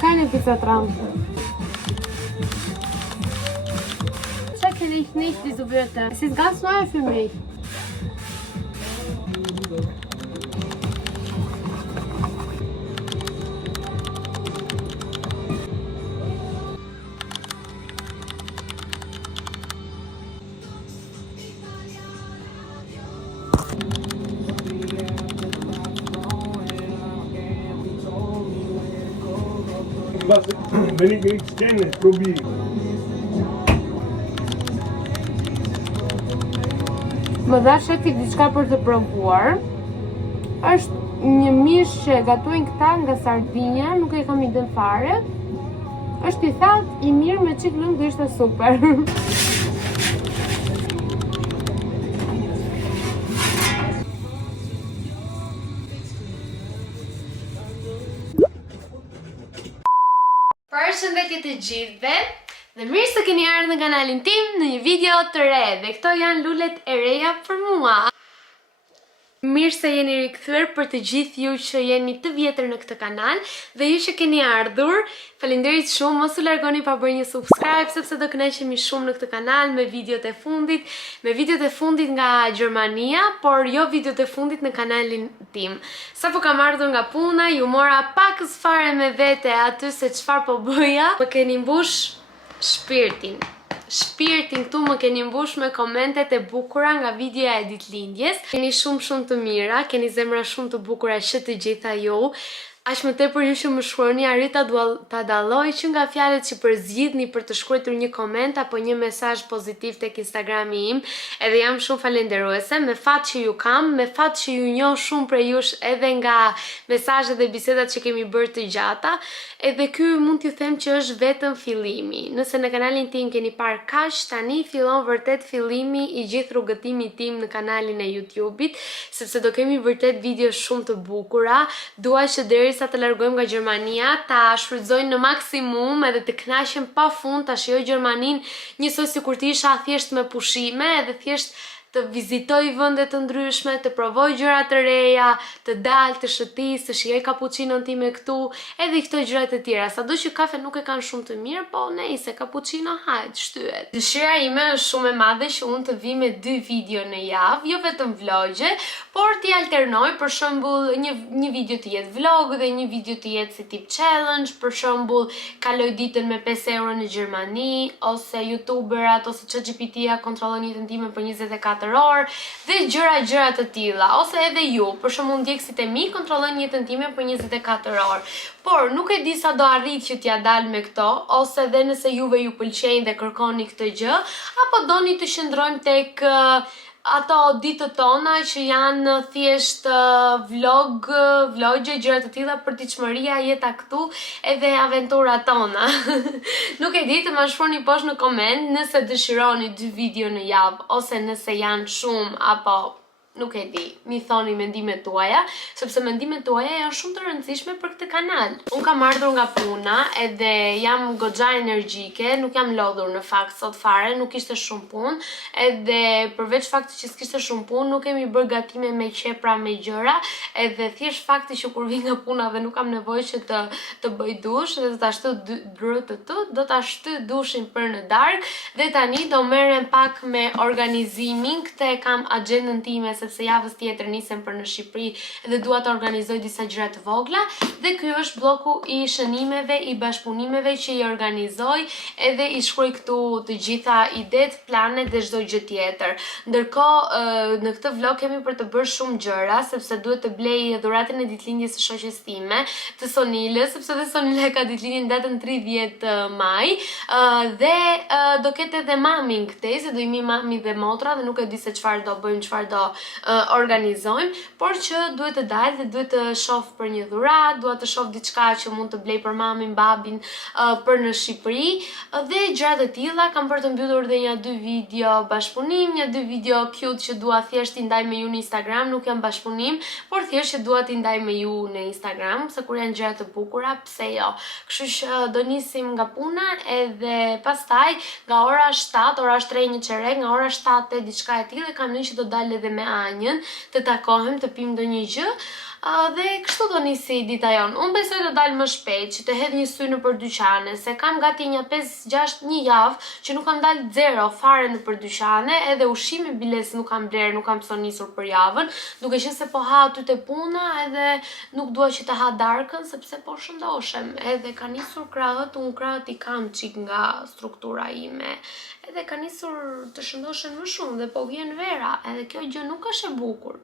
Keine Pizza Trump. Das kenne ich nicht, diese Wörter. Es ist ganz neu für mich. Wenn ich nichts kenne, probiere. Më dha shefi diçka për të provuar. Është një mish që gatuajnë këta nga Sardinia, nuk e kam iden fare. Është i thatë, i mirë me çik lëng dhe ishte super. Përshëndetje të gjithëve. Dhe mirë se keni ardhur në kanalin tim në një video të re. Dhe këto janë lulet e reja për mua. Mirë se jeni rikthyer për të gjithë ju që jeni të vjetër në këtë kanal dhe ju që keni ardhur, faleminderit shumë. Mos u largoni pa bërë një subscribe sepse do kënaqemi shumë në këtë kanal me videot e fundit, nga Gjermania, por jo videot e fundit në kanalin tim. Sapo kam ardhur nga puna, ju mora pakës fare me vete aty se çfarë po bëja. Më keni mbush shpirtin këtu, më keni mbush me komentet e bukura nga videoja e ditëlindjes. Keni shumë të mira, keni zemra shumë të bukura që të gjitha ju. Aq më tepër ju që më shkruani, arrita ta dalloj që nga fjalët që përzgjidhni për të shkruar një koment apo një mesazh pozitiv tek Instagrami im, edhe jam shumë falenderuese, me fat që ju kam, me fat që ju njoh shumë prej jush edhe nga mesazhet dhe bisedat që kemi bërë të gjata, edhe ky mund t'ju them që është vetëm fillimi. Nëse në kanalin tim keni parë kaq, tani fillon vërtet fillimi i gjithë rrugëtimit tim në kanalin e YouTube-it, sepse do kemi vërtet video shumë të bukura. Dua që derisa të largojmë nga Gjermania, ta shfrytëzojnë në maksimum edhe të kënaqem pafund ta shijoj Gjermanin njësoj sikur të isha thjesht me pushime, edhe thjesht të vizitoj vende të ndryshme, të provoj gjëra të reja, të dal, të shëtis, të shijoj kapuçinon time këtu, edhe këto gjërat e tjera. Sado që kafe nuk e kanë shumë të mirë, po nejse, kapuçino hajt, shtyhet. Dëshira ime është shumë e madhe që unë të vi me 2 video në javë, jo vetëm vlogje, por t'i alternoj, për shembull, një video të jetë vlog dhe një video të jetë si tip challenge, për shembull, kaloj ditën me 5 euro në Gjermani, ose youtuberat, ose ChatGPT-ja kontrollon jetën time për 24 orë dhe gjëra të tilla, ose edhe ju, për shembull ndjekësit e mi kontrollojnë jetën time për 24 orë. Por nuk e di sa do arrit që t'ja dal me këto, ose dhe nëse juve ju pëlqejnë dhe kërkoni këtë gjë, apo doni të qëndrojmë tek ato ditët tona që janë thjesht vlogje, gjëra të tilla, përditshmëria, jeta këtu edhe aventurat tona. Nuk e di, të më shkruani poshtë në koment nëse dëshironi 2 video në javë, ose nëse janë shumë apo nuk e di, mi thoni mendimet tuaja, sepse mendimet tuaja janë shumë të rëndësishme për këtë kanal. Unë kam ardhur nga puna edhe jam goxha energjike, nuk jam lodhur në fakt sot fare, nuk ishte shumë punë, edhe përveç faktit që s'kishte shumë punë, nuk kemi bërë gatime me qepra, me gjëra, edhe thjesht fakti që kur vi nga puna dhe nuk kam nevojë që të bëj dush, dhe do ta shty dushin për në darkë, dhe tani do merrem pak me organizimin. Këtë e kam agjendën time sepse javës tjetër nisem për në Shqipëri dhe dua të organizoj disa gjëra të vogla, dhe ky është bloku i shënimeve, i bashkëpunimeve që i organizoj edhe i shkruaj këtu të gjitha idet, planet dhe çdo gjë tjetër. Ndërkohë në këtë vlog kemi për të bërë shumë gjëra, sepse duhet të blej dhuratën e ditëlindjes së shoqes time, të Sonilës, sepse dhe Sonila ka ditëlindjen datën 30 maj, dhe do ketë edhe mamin këtej, se do jemi mami dhe motra, dhe nuk e di se çfarë do bëjmë, çfarë do organizojmë, por që duhet të dalë dhe duhet të shoh për një dhuratë, duhet të shoh diçka që mund të blej për mamin, babin, për në Shqipëri, dhe gjëra të tilla. Kam për të mbyllur dhe 1-2 video bashkëpunim, 1-2 video cute që dua thjesht t'i ndaj me ju në Instagram, nuk janë bashkëpunim, por thjesht që dua t'i ndaj me ju në Instagram, se kur janë gjëra të bukura, pse jo. Kështu që do nisim nga puna, edhe pastaj nga ora 7, ora është 3 një çerek, nga ora 7 diçka e tillë kam lënë që do dalë edhe me Spanjën, të takohem, të pim ndonjë gjë. Dhe kështu do nisi dita jonë. Unë besoj të dalë më shpejt, që të hedh një sy në për dyqane, se kam gati një 5-6 një javë që nuk kam dalë zero fare në për dyqane, edhe ushqimi biles nuk kam blerë, nuk kam pso nisur për javën, duke qenë se po ha aty te puna, edhe nuk dua që të ha darkën, sepse po shëndoshem. Edhe ka nisur krahët, unë krahët i kam qik nga struktura ime, edhe ka nisur të shëndoshen më shumë dhe po vjen vera, edhe kjo gjë nuk është e bukur.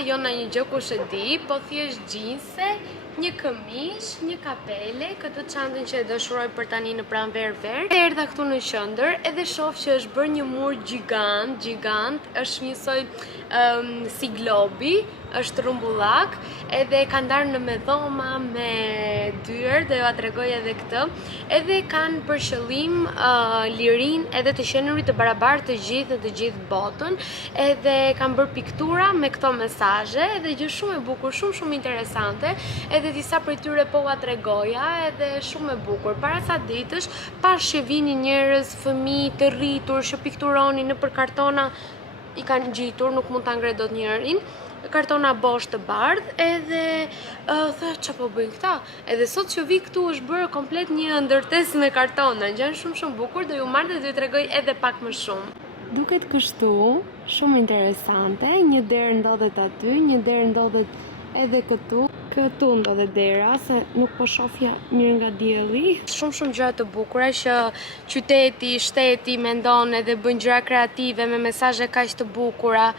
Jo në një gjë kush e di, po thjesht gjinse, një këmish, një kapele, këtë çantën që e dëshiroj për tani në pranverë. Erdha këtu në qendër, edhe shoh që është bërë një mur gjigant, është njësoj si globi, është rumbullak, edhe kanë ndarë në me dhoma, me dyer, dhe ja tregoj edhe këtë. Edhe kanë për qëllim lirinë edhe të qenurit të barabartë të gjithë botën, edhe kanë bërë piktura me këto mesazhe, edhe gjë shumë e bukur, shumë interesante, edhe disa prej tyre po ua tregoja, edhe shumë e bukur. Para sa ditësh, pash që vinin njerëz, fëmijë të rritur që pikturonin nëpër kartona, i kanë gjitur, nuk mund ta ngre dot njërin. Kartona bosh të bardh, edhe thë ç'a po bëjnë këta? Edhe sot që vi këtu është bërë komplet një ndërtesë me kartona, gjën shumë bukur, do ju marr dhe do ju tregoj edhe pak më shumë. Duket kështu, shumë interesante, një derë ndodhet aty, një derë ndodhet edhe këtu ndodhet dera, se nuk po shohja mirë nga dielli. Shumë gjëra të bukura që qyteti, shteti mendon edhe bën gjëra kreative me mesazhe kaq të bukura.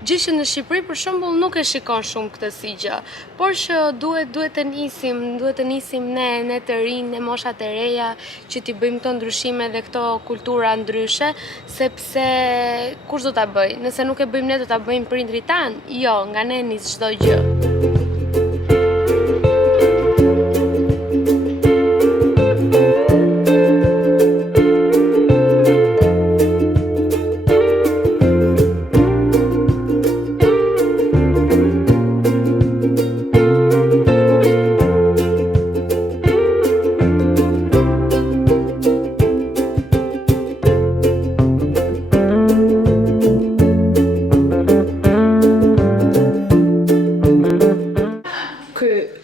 Gjë që në Shqipëri për shembull nuk e shikon shumë këtë si gjë, por që duhet të nisim ne të rinj, ne moshat e reja, që t'i bëjmë këto ndryshime dhe këto kultura ndryshe, sepse kush do ta bëj? Nëse nuk e bëjmë ne, do ta bëjmë prindrit tanë? Jo, nga ne nis çdo gjë.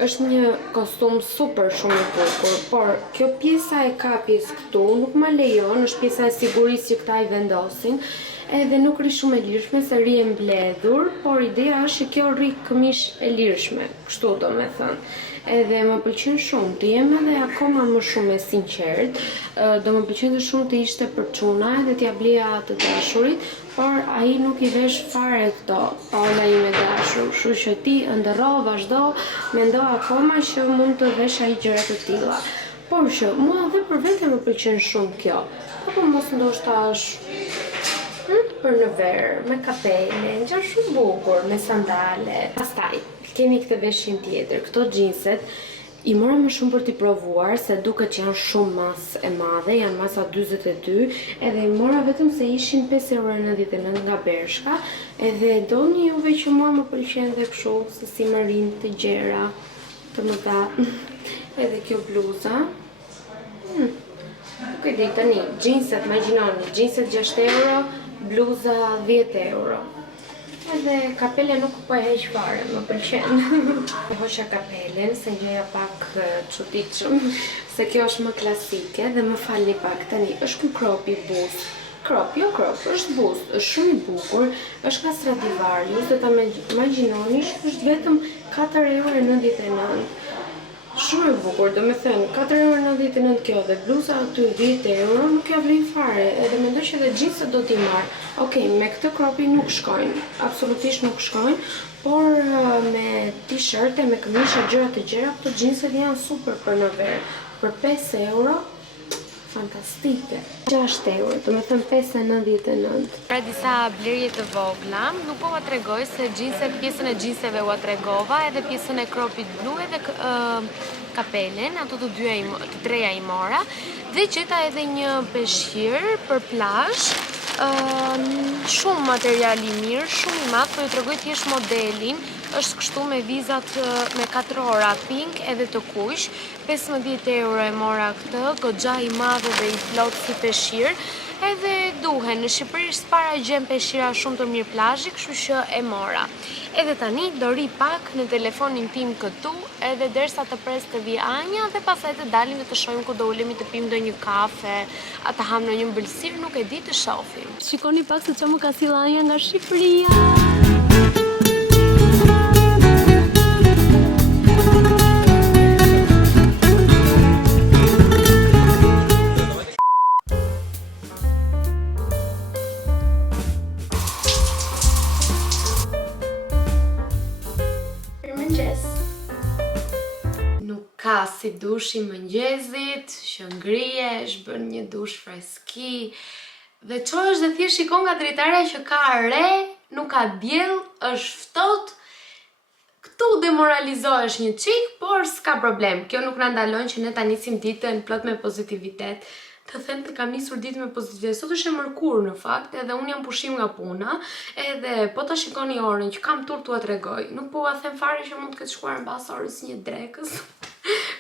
Është një kostum super shumë i bukur, por kjo pjesa e kapjes këtu nuk ma lejon, është pjesa e sigurisë që këta i vendosin, edhe nuk rri shumë e lirshme se rri e mbledhur, por ideja është që kjo rri këmish e lirshme, kështu do me thënë. Edhe më pëlqen shumë, të jem edhe akoma më shumë e sinqert, do më pëlqen të shumë të ishte për çuna edhe t'ja bleja të dashurit, por ai nuk i vesh fare këto, Paula ime dashur, kështu që ti ndërro, vazhdo, mendo akoma që mund të vesh ai gjëra të tilla. Por që mua dhe për vete më pëlqen shumë kjo, apo mos ndoshta është për në verë, me kapele, gjë shumë bukur, me sandale. Pastaj kemi këtë veshjen tjetër, këto xhinset i mora më shumë për t'i provuar, se duket që janë shumë masë e madhe, janë masa 42, edhe i mora vetëm se ishin 5,99 nga Bershka, edhe doni juve që mua më pëlqen dhe kështu, se si më rinë të gjera, të më ta, edhe kjo bluza. Nuk e di tani, xhinset, imagjinoni, xhinset 6 euro, bluza 10 euro. Edhe kapele nuk po e heq fare, më pëlqen. E hoqa kapelen, se njoja pak çuditshëm, se kjo është më klasike dhe më falni pak tani, është ky kropi buzë. Krop, jo krop, është buzë, është shumë i bukur, është nga Stradivarius, dhe ta imagjinoni që është vetëm 4,99 euro. Shumë e bukur, do me thënë, 4,99 € kjo dhe bluza aty 10 €, nuk ja vlen fare, edhe mendoj që edhe xhinset do t'i marr. Okej, me këtë kropi nuk shkojnë, absolutisht nuk shkojnë, por me t-shirte, me këmisha, gjëra të gjera, këto xhinset janë super për në verë. Për 5 €, fantastike. 6 €, do me thënë 5,99 €. Pra disa blerje të vogla, nuk po va tregoj se pjesën e xhinseve ua tregova, edhe pjesën e kropit blu edhe kapelen, ato të treja i mora, dhe gjeta edhe një peshqir për plazh, shumë material i mirë, shumë i madh, po ju tregoj thjesht modelin, është kështu me vizat me 4 ora pink edhe të kuq, 15 € e mora këtë, goxha i madh dhe i plot si peshqir, edhe duhen, në Shqipëri s'para gjem peshqira shumë të mirë plazhi, kështu që e mora. Edhe tani do ri pak në telefonin tim këtu, edhe derisa të pres të vi Anja dhe pastaj të dalim dhe të shohim ku do ulemi të pim ndonjë kafe, a të ham ndonjë mbëlsirë, nuk e di, të shohim. Shikoni pak se çfarë më ka sill Anja nga Shqipëria. Ka si dush i mëngjesit, që ngrihesh, bën një dush freski, dhe çohesh dhe thjesht shikon nga dritarja që ka re, nuk ka diell, është ftohtë. Këtu demoralizohesh një çik, por s'ka problem. Kjo nuk na ndalon që ne ta nisim ditën plot me pozitivitet. Të them të kam nisur ditë me pozitivitet. Sot është e mërkurë në fakt, edhe unë jam pushim nga puna, edhe po ta shikoni orën që kam turp t'ua tregoj. Nuk po ua them fare që mund të ketë shkuar mbas orës 1 drekës.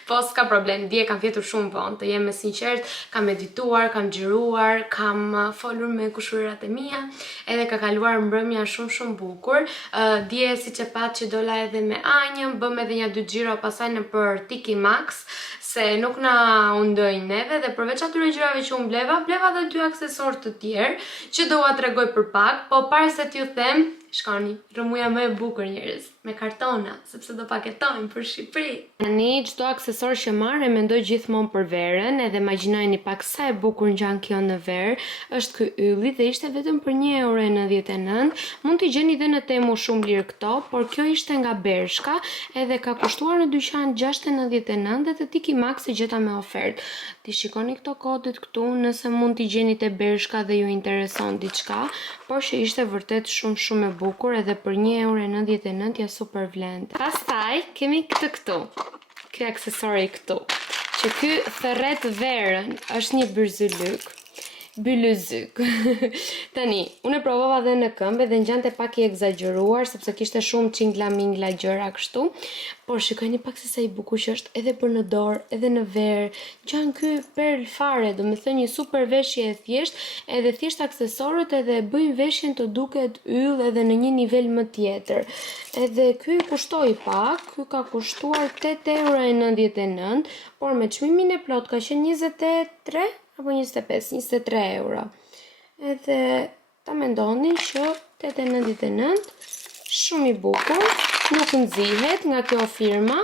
Po s'ka problem, dje kam fjetur shumë vonë, të jem me sinqert, kam medituar, kam xhiruar, kam folur me kushurirat e mia, edhe ka kaluar mbrëmja shumë bukur. Dje siç e pat që dola edhe me Anjën, bëm edhe një 2 xhiro pasaj në për Tiki Max, se nuk na undojnë neve, dhe përveç atyre gjërave që unë bleva dhe 2 aksesorë të tjerë, që do ua tregoj për pak, po parë se t'ju them, shkoni, rëmuja më e bukur njerëz, me kartona, sepse do paketojmë për Shqipëri. Tani çdo aksesor që marr e mendoj gjithmonë për verën, edhe imagjinojeni pak sa e bukur ngjan kjo në verë. Është ky ylli dhe ishte vetëm për 1,99 €. Mund t'i gjeni dhe në Temu shumë lirë këto, por kjo ishte nga Bershka, edhe ka kushtuar në dyqan 6,99 € dhe të Tiki Max i gjeta me ofertë. Ti shikoni këto kodet këtu, nëse mund t'i gjeni te Bershka dhe ju intereson diçka, por që ishte vërtet shumë e bukur, edhe për 1,99 € ja super vlente. Pastaj kemi këtë këtu. Ky aksesori këtu, që ky thërret verën, është një bylyzyk. Tani, unë e provova dhe në këmbë dhe ngjante pak i egzageruar, sepse kishte shumë çingla mingla gjëra kështu, por shikojeni pak se sa i bukur që është edhe për në dorë, edhe në verë. Gjan ky perl fare, do me thënë një super veshje e thjesht, edhe thjesht aksesorët edhe bëjnë veshjen të duket yll edhe në një nivel më tjetër. Edhe ky kushtoi pak, ky ka kushtuar 8,99 €, por me çmimin e plot ka qenë 23 apo 23 €. Edhe ta mendoni që 8,99 €, shumë i bukur, nuk nxihet nga kjo firma,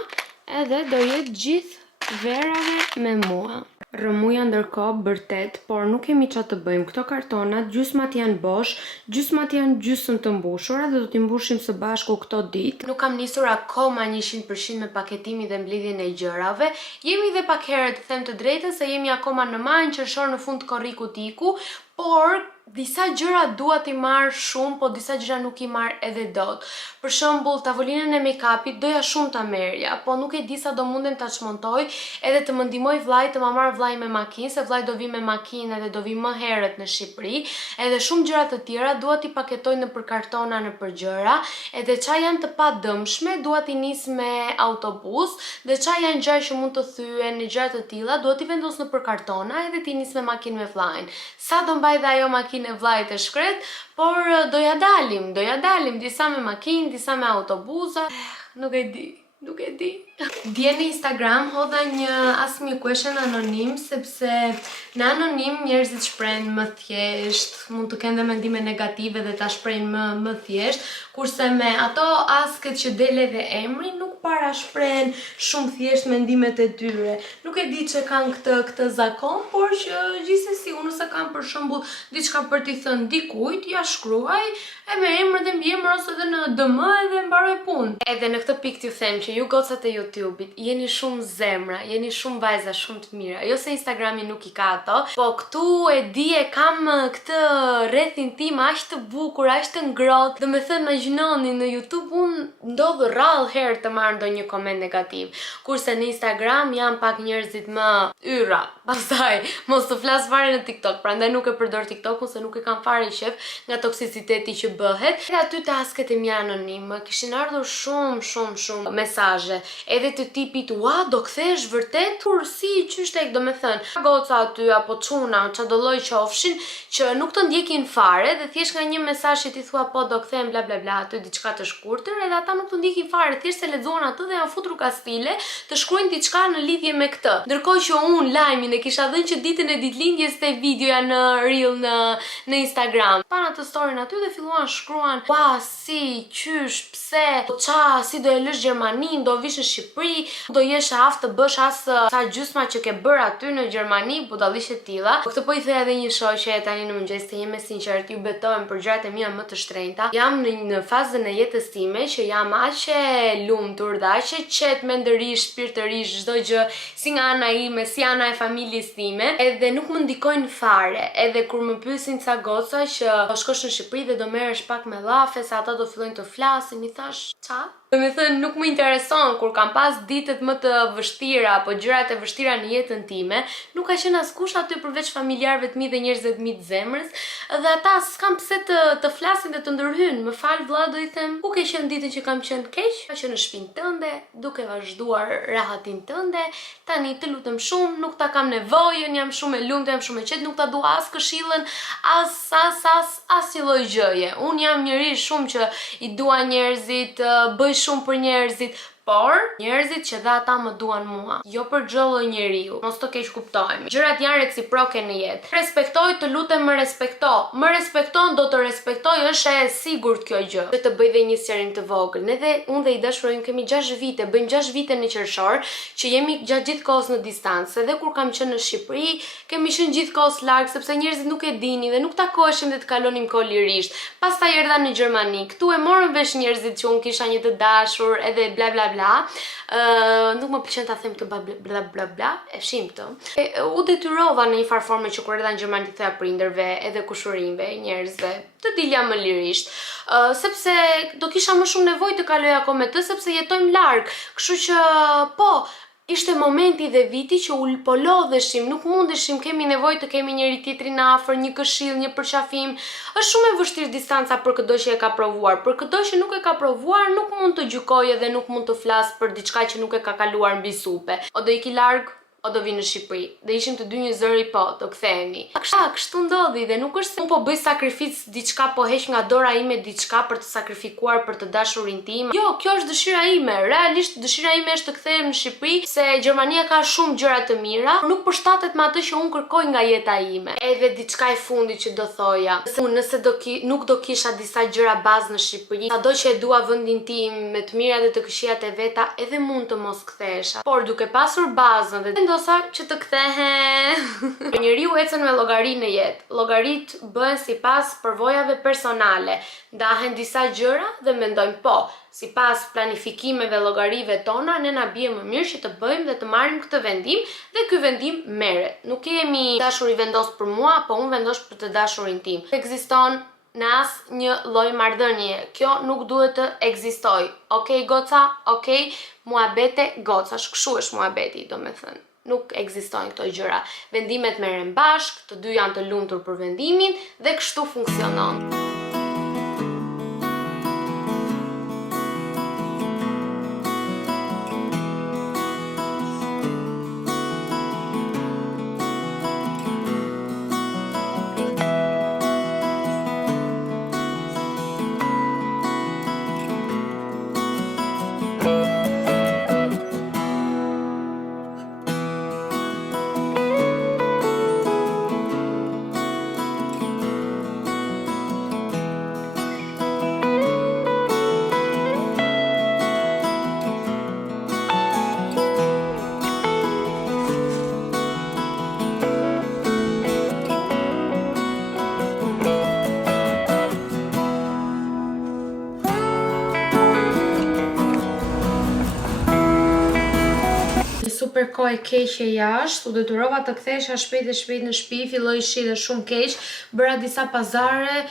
edhe do jetë gjithë verave me mua. Rëmuja ndërkohë bërtet, por nuk kemi çfarë të bëjmë. Këto kartonat, gjysmat janë bosh, gjysmat janë gjysmë të mbushura dhe do t'i mbushim së bashku këto ditë. Nuk kam nisur akoma 100% me paketimin dhe mblidhjen e gjërave. Jemi dhe pak herë, të them të drejtën, se jemi akoma në maj, në qershor, në fund korrikut iku, por disa gjëra dua t'i marr shumë, po disa gjëra nuk i marr edhe dot. Për shembull, tavolinën e make-upit doja shumë ta merrja, po nuk e di sa do mundem ta çmontoj, edhe të më ndihmoj vllai, të ma marr vllai me makinë, se vllai do vi me makinë edhe do vi më herët në Shqipëri, edhe shumë gjëra të tjera dua t'i paketoj nëpër kartona, nëpër gjëra, edhe çka janë të padëmshme dua t'i nis me autobus, dhe çka janë gjëra që mund të thyen, në gjëra të tilla dua t'i vendos nëpër kartona edhe t'i nis me makinë me vllain. Sa do mbaj dhe ajo makinë e vllait e shkret, por do ja dalim, disa me makinë, disa me autobusa, nuk e di. Dje në Instagram hodha një question anonim, sepse në anonim njerëzit shprejnë më thjesht, mund të kenë dhe mendime negative dhe ta shprejnë më thjesht, kurse me ato asket që dele dhe emri nuk para shprejnë shumë thjesht mendimet e tyre. Nuk e di që kanë këtë zakon, por që gjithsesi unë se kam për shembull diçka për t'i thënë dikujt, ja shkruaj e me emër dhe mbiemër ose edhe në DM edhe mbaroj punë. Edhe në këtë pikë t'ju them që ju gocat e YouTube-it jeni shumë zemra, jeni shumë vajza shumë të mira. Jo se Instagrami nuk i ka ato, po këtu e di e kam këtë rrethin tim aq të bukur, aq të ngrohtë. Domethënë imagjinoni në YouTube unë ndodh rrallë herë të marr ndonjë koment negativ, kurse në Instagram janë pak njerëzit më yra. Pastaj mos të flas fare në TikTok, prandaj nuk e përdor TikTokun se nuk e kam fare qef nga toksiciteti që bëhet. Edhe aty te asket e mia anonim kishin ardhur shumë mesazhe, edhe të tipit ua do kthesh vërtet, kur si qysh tek, domethënë goca aty apo çuna çdo lloj qofshin që nuk të ndjekin fare dhe thjesht nga një mesazh që ti thua po do kthem bla bla bla aty diçka të shkurtër, edhe ata nuk të ndjekin fare, thjesht se lexuan atë dhe janë futur kastile të shkruajnë diçka në lidhje me këtë. Ndërkohë që unë lajmin e kisha dhënë që ditën e ditëlindjes te videoja në reel në Instagram. Pan atë storyn aty dhe filluan shkruan ua si, qysh, pse, qa, si do e lësh Gjermanin, do vish në Shqipëri, do jesh aftë të bësh as sa gjysma që ke bërë aty në Gjermani, budallishe tilla. Këtë po i the edhe një shoqe tani në mëngjes të jemi sinqert, ju betohem për gjërat e mia më të shtrenjta. Jam në fazën e jetës time që jam aq e lumtur dhe aq e qetë mendërisht, shpirtërisht, çdo gjë si nga ana ime, si ana e familjes time, edhe nuk më ndikojnë fare. Edhe kur më pyesin ca goca që do shkosh në Shqipëri dhe do merresh pak me llafe, se ata do fillojnë të flasin, i thash ça? Domethënë nuk më intereson, kur kam pas ditët më të vështira apo gjërat e vështira në jetën time, nuk ka qenë askush aty përveç familjarëve të mi dhe njerëzve të mi të zemrës, dhe ata s'kam pse të flasin dhe të ndërhyjnë. Më fal vëlla, do i them, ku ke qenë ditën që kam qenë keq? Ka qenë në shtëpinë tënde, duke vazhduar rahatin tënde. Tani të lutem shumë, nuk ta kam nevojën, jam shumë e lumtur, jam shumë e qetë, nuk ta dua as këshillën, as një lloj gjëje. Unë jam njëri shumë që i dua njerëzit, bëj shumë për njerëzit, por njerëzit që dhe ata më duan mua, jo për çdo lloj njeriu. Mos të keq kuptojmë. Gjërat janë reciproke në jetë. Respektoj, të lutem më respekto. Më respekton, do të respektoj, është e sigurt kjo gjë. Do të bëj dhe një sqarim të vogël. Ne dhe unë dhe i dashurojmë kemi 6 vite, bëjmë 6 vite në qershor, që jemi gjatë gjithë kohës në distancë. Dhe kur kam qenë në Shqipëri, kemi qenë gjithë kohës larg sepse njerëzit nuk e dinin dhe nuk takoheshim dhe të kalonim kohë lirisht. Pastaj erdha në Gjermani. Ktu e morën vesh njerëzit që unë kisha një të dashur, edhe bla bla bla. Nuk më pëlqen ta them këtë bla bla bla, e fshim këtë. U detyrova në një farë forme që kur erdha në Gjermani të thoya prindërve edhe kushurinjve, njerëzve, të dilja më lirisht, sepse do kisha më shumë nevojë të kaloja kohë me të sepse jetojmë larg. Kështu që po, ishte momenti dhe viti që u polodheshim, nuk mundeshim, kemi nevojë të kemi njëri tjetrin afër, një këshill, një përqafim. Është shumë e vështirë distanca për çdo që e ka provuar. Për çdo që nuk e ka provuar, nuk mund të gjykojë dhe nuk mund të flas për diçka që nuk e ka kaluar mbi supe. O do iki larg, o do vi në Shqipëri. Dhe ishim të dy një zëri po, do kthehemi. Kështu ndodhi dhe nuk është se unë po bëj sakrificë diçka, po heq nga dora ime diçka për të sakrifikuar për të dashurin tim. Jo, kjo është dëshira ime. Realisht dëshira ime është të kthehem në Shqipëri, se Gjermania ka shumë gjëra të mira, nuk përshtatet me atë që unë kërkoj nga jeta ime. Edhe diçka e fundit që do thoja, nëse nuk do kisha disa gjëra bazë në Shqipëri, sado që e dua vendin tim me të mirat dhe të këqijat e veta, edhe mund të mos kthehesha. Por duke pasur bazën dhe vendosa që të kthehem. Njeriu ecën me llogari në jetë. Llogarit bëhen sipas përvojave personale. Ndahen disa gjëra dhe mendojmë po, sipas planifikimeve llogarive tona, ne na bie më mirë që të bëjmë dhe të marrim këtë vendim dhe ky vendim merret. Nuk kemi dashuri vendos për mua, po unë vendos për të dashurin tim. Ekziston në asë një lloj marrëdhënie. Kjo nuk duhet të ekzistoj. Okej, goca, okej, muhabete gocash, kështu është muhabeti, domethënë. Nuk ekzistojnë këto gjëra. Vendimet merren bashk, të dy janë të lumtur për vendimin dhe kështu funksionon. kohë e keqe jashtë, u detyrova të kthehesha shpejt e shpejt në shtëpi, filloi shi dhe shumë keq, bëra disa pazare,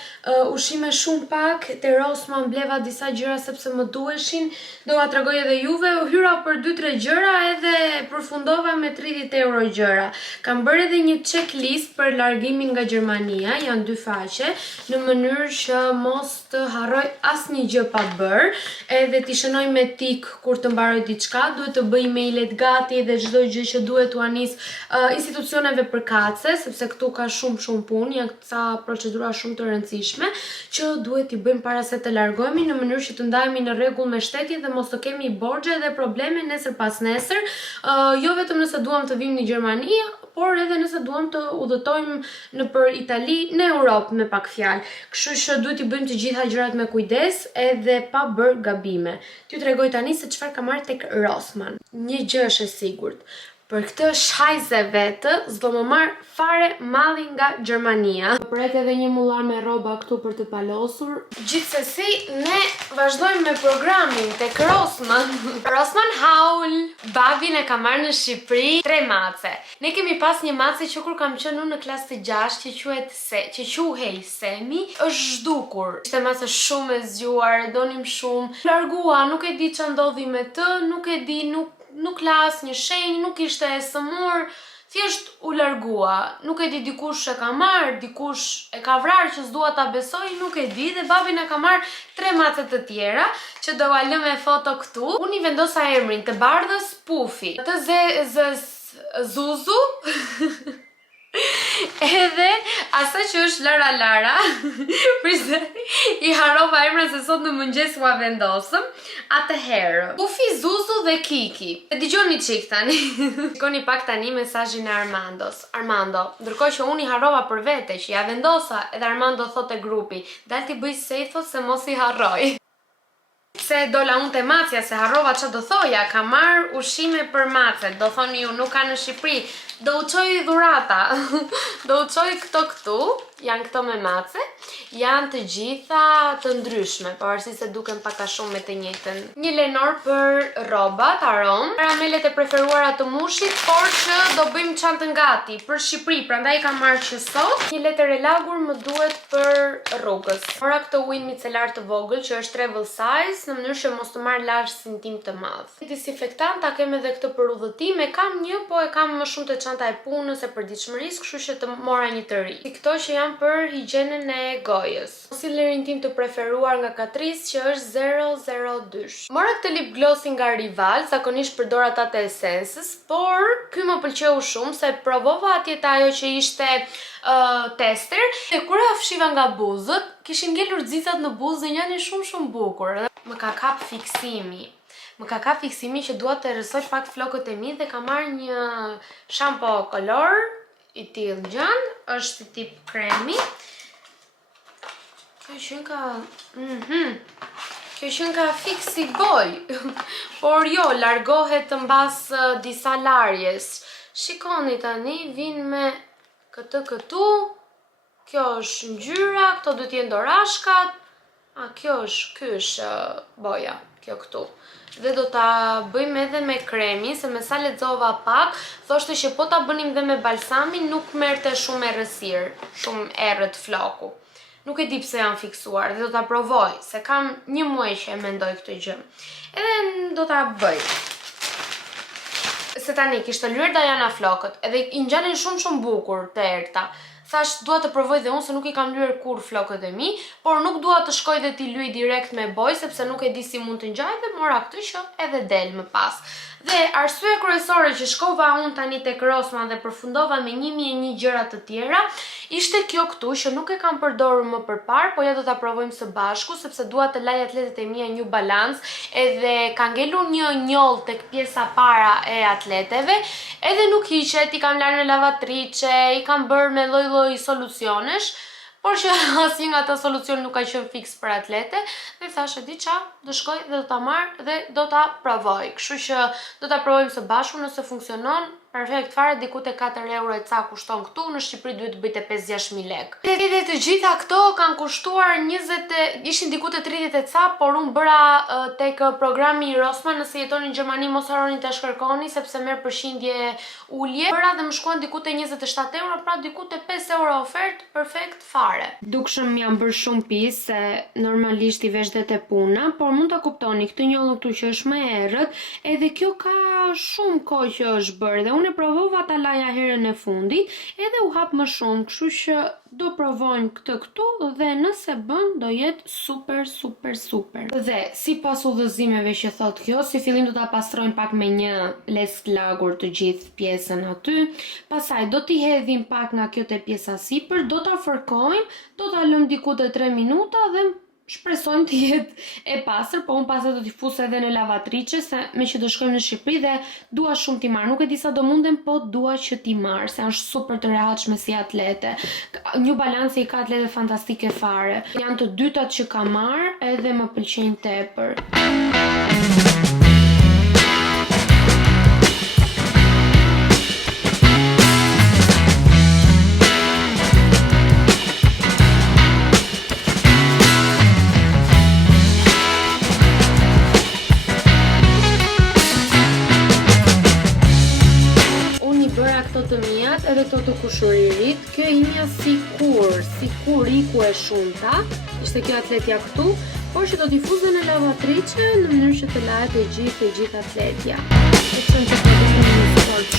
ushqime shumë pak, te Rossmann bleva disa gjëra sepse më duheshin, do t'ua tregoj edhe juve, u hyra për 2-3 gjëra edhe përfundova me 30 euro gjëra. Kam bërë edhe një checklist për largimin nga Gjermania, janë 2 faqe, në mënyrë që mos të harroj asnjë gjë pa bërë, edhe t'i shënoj me tik kur të mbaroj diçka, duhet të bëj mailet gati dhe çdo gjë që duhet t'u nis institucioneve përkatëse, sepse këtu ka shumë punë, janë ca procedura shumë të rëndësishme që duhet t'i bëjmë para se të largohemi në mënyrë që të ndajemi në rregull me shtetin dhe mos të kemi borxhe dhe probleme nesër pas nesër, jo vetëm nëse duam të vim në Gjermani, por edhe nëse duam të udhëtojmë nëpër Itali, në Europë me pak fjalë. Kështu që duhet t'i bëjmë të gjitha gjërat me kujdes edhe pa bërë gabime. T'ju tregoj tani se çfarë kam marrë tek Rossmann. Një gjë është e sigurt. Për këtë shajze vetë, s'do më marr fare malli nga Gjermania. Pret edhe një mullar me rroba këtu për të palosur. Gjithsesi, ne vazhdojmë me programin tek Rossmann. Rossmann Haul. Babin e ka marrë në Shqipëri 3 mace. Ne kemi pas një mace që kur kam qenë unë në klasë të 6 që quhej Semi, është zhdukur. Ishte mace shumë e zgjuar, e donim shumë. Largua, nuk e di ç'a ndodhi me të, nuk e di, nuk las një shenjë, nuk ishte e sëmur, thjesht u largua. Nuk e di, dikush e ka marrë, dikush e ka vrarë që s'dua ta besoj, nuk e di, dhe babin e ka marrë 3 mace të tjera, që do a lë me foto këtu. Unë i vendosa emrin të bardhës Pufi, të Zuzu, edhe asa që është Lara, prise i harova emra se sot në mëngjes ua vendosëm, atëherë Pufi, Zuzu dhe Kiki. E dëgjoni çik tani. Shikoni pak tani mesazhin e Armandos. Armando, ndërkohë që unë i harrova për vete që ja vendosa, edhe Armando thotë grupi, dal ti bëj safe se mos i harroj. Se dola unë te macja, se harrova që do thoja, ka marrë ushqime për mace, do thoni ju nuk ka në Shqipëri, do u qoj dhurata, do u qoj këtu, janë këto me mace, janë të gjitha të ndryshme, pavarësisht se duken pak a shumë me të njëjtën. Një lenor për rrobat, arom, karamelet e preferuara të mushit, por që do bëjmë çantën gati për Shqipëri, prandaj kam marrë që sot. Një letër e lagur më duhet për rrugës. Mora këtë ujin micelar të vogël që është travel size, në mënyrë që mos të marrë lashsin tim të madh. Disinfektant ta kem edhe këtë për udhëtim, e kam një, po e kam më shumë të çanta e punës e përditshmërisë, kështu që të mora një të ri. Këto që janë për higjienën e gojës. Concealerin tim të preferuar nga Catrice që është 002. Mora këtë lip glossin nga Rival, zakonisht përdor ata të Essences, por ky më pëlqeu shumë se provova atje te ajo që ishte tester, e kur e fshiva nga buzët, kishin ngelur xicat në buzë dhe janë shumë bukur. Më ka kap fiksimi që dua të rrësoj pak flokët e mi dhe kam marrë një shampo kolor i tillë gjan, është tip kremi. Kjo qen ka fiksi boj, por jo, largohet mbas disa larjes. Shikoni tani, vin me këtu, kjo është ngjyra, këto do t'jenë dorashkat, ky është boja, kjo këtu. Dhe do ta bëjmë edhe me kremi, se me sa lexova pak, thoshte që po ta bënim dhe me balsamin nuk merrte shumë errësirë, shumë errët floku. Nuk e di pse janë fiksuar dhe do ta provoj, se kam një muaj që e mendoj këtë gjë. Edhe do ta bëj. Se tani kishte lyer Diana flokët, edhe i ngjanin shumë bukur të errta. Thash dua të provoj dhe unë se nuk i kam lyer kur flokët e mi, por nuk dua të shkoj dhe t'i lyj direkt me boj sepse nuk e di si mund të ngjaj dhe mora këtë që edhe del më pas. Dhe arsyeja kryesore që shkova unë tani tek Rossmann dhe përfundova me 1001 gjëra të tjera, ishte kjo këtu që nuk e kam përdorur më përpara, po ja do ta provojmë së bashku sepse dua të laj atletet e mia New Balance, edhe ka ngelur një njoll tek pjesa para e atleteve, edhe nuk hiqet, i kam larë në lavatrice, i kam bërë me lloj solucionesh, por që asnjë nga ato solucion nuk ka qenë fiks për atlete, dhe thashë di ça, do shkoj dhe do ta marr dhe do ta provoj. Kështu që do ta provojmë së bashku, nëse funksionon, Perfekt fare, diku te 4 euro e ca kushton këtu, në Shqipëri duhet të bëjte 5-6.000 lek. Dhe të gjitha këto kanë kushtuar ishin diku te 30 e ca, por unë bëra tek programi Rossmann, nëse jetoni në Gjermani mos harroni ta shkërkoni sepse merr përqindje ulje. Bëra dhe më shkuan diku te 27 euro, pra diku te 5 euro ofert, perfekt fare. Dukshëm jam bërë shumë pis se normalisht i vesh dhe te puna, por mund ta kuptoni këtë njollën këtu që është më errët, edhe kjo ka shumë kohë që është bërë dhe unë e provova ta laja herën e fundit, edhe u hap më shumë, kështu që do provojmë këtë këtu dhe nëse bën do jetë super super super. Dhe sipas udhëzimeve që thot kjo, si fillim do ta pastrojmë pak me një lesk lagur të gjithë pjesën aty, pastaj do t'i hedhim pak nga kjo te pjesa sipër, do ta fërkojmë, do ta lëm diku te 3 minuta dhe shpresojmë të jetë e pastër, po unë pastaj do t'i fus edhe në lavatriçe, se me që do shkojmë në Shqipëri dhe dua shumë t'i marr. Nuk e di sa do mundem, po dua që t'i marr, se është super të rehatshme si atlete. New Balance i ka atlete fantastike fare. Janë të dytat që ka marr, edhe më pëlqejnë tepër. Edhe këto të kushuririt, kjo e imja sikur iku e shumta, ishte kjo atletja këtu, por që do t'i fuzë në lavatriçe në mënyrë që të lahet e gjithë atletja. E qënë që të bëjmë një sport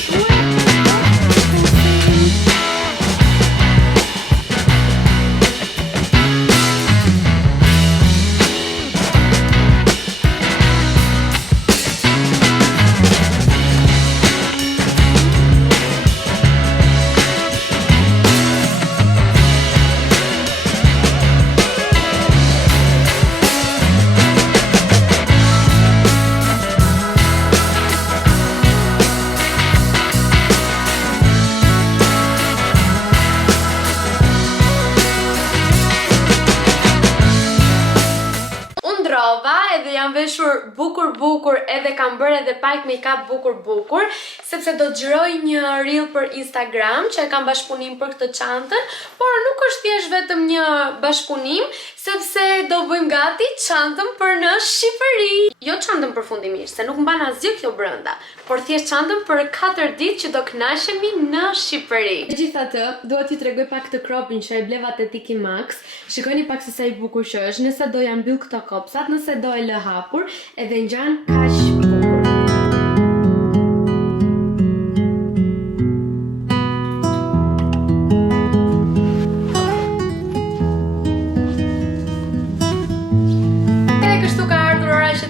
edhe jam veshur bukur edhe kam bërë edhe pak make-up bukur sepse do xhiroj një reel për Instagram që e kam bashkëpunim për këtë çantën, por nuk është thjesht vetëm një bashkëpunim sepse do bëjmë gati çantën për në Shqipëri. Jo çantën përfundimisht, se nuk mban asgjë kjo brenda, por thjesht çantën për 4 ditë që do kënaqemi në Shqipëri. Megjithatë, dua t'ju tregoj pak këtë kropin që e bleva te Tiki Max. Shikoni pak se sa i bukur që është. Nëse do ja mbyll këto kopsat, nëse do e lë hapur, edhe ngjan kaq bukur.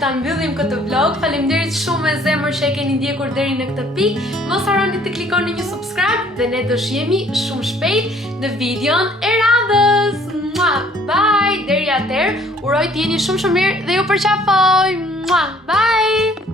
Ta mbyllim këtë vlog. Faleminderit shumë me zemër që e keni ndjekur deri në këtë pikë. Mos harroni të klikoni një subscribe dhe ne do shihemi shumë shpejt në videon e radhës. Bye! Deri atëherë, uroj të jeni shumë mirë dhe ju përqafoj. Bye!